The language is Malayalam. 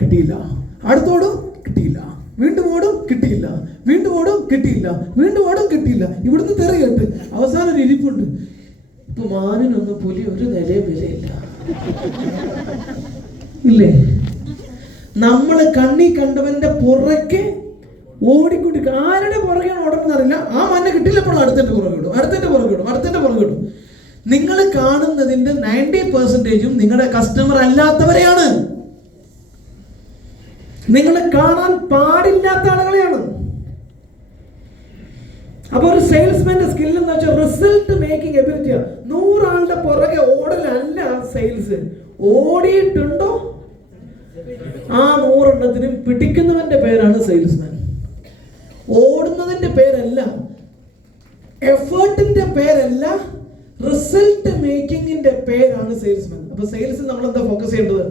കിട്ടിയില്ല. അടുത്തോടും കിട്ടിയില്ല. വീണ്ടും ഓടും, കിട്ടിയില്ല. വീണ്ടും ഓടും, കിട്ടിയില്ല. വീണ്ടും ഓടും, കിട്ടിയില്ല. ഇവിടുന്ന് തെറി കേട്ട് അവസാനം ഒരു ഇരിപ്പുണ്ട്. ഇപ്പൊ മാനിനൊന്നും പുലി ഒരു നിലയും വിലയില്ല, ഇല്ലേ? നമ്മള് കണ്ണി കണ്ടവന്റെ പുറകെ ഓടിക്കൊണ്ടിരിക്കുക. ആരുടെ പുറകെയാണ് ഓടുന്നറിയില്ല. ആ മാനിനെ കിട്ടില്ലപ്പോൾ അടുത്തന്റെ പുറകെ ഇടും, അടുത്തന്റെ പുറകെ ഇടും, അടുത്തന്റെ പുറകെ ഇടും. നിങ്ങൾ കാണുന്നതിന്റെ 90% നിങ്ങളുടെ കസ്റ്റമർ അല്ലാത്തവരെയാണ്. നിങ്ങൾ കാണാൻ പാടില്ലാത്ത ആളുകളെയാണ്. അപ്പൊ ഒരു സെയിൽസ്മാന്റെ സ്കിൽ എന്ന് വെച്ചാൽ റിസൾട്ട് മേക്കിംഗ് എബിലിറ്റിയാണ്. 100 ആളുടെ പുറകെ ഓടലല്ല സെയിൽസ്. ഓടിയിട്ടുണ്ടോ ആ 100 എണ്ണത്തിനും പിടിക്കുന്നവന്റെ പേരാണ് സെയിൽസ്മാൻ. ഓടുന്നതിന്റെ പേരല്ല, എഫേർട്ടിന്റെ പേരല്ല, റിസൾട്ട് മേക്കിങ്ങിന്റെ പേരാണ് സെയിൽസ്മാൻ. അപ്പൊ സെയിൽസ് നമ്മൾ എന്താ ഫോക്കസ് ചെയ്യേണ്ടത്?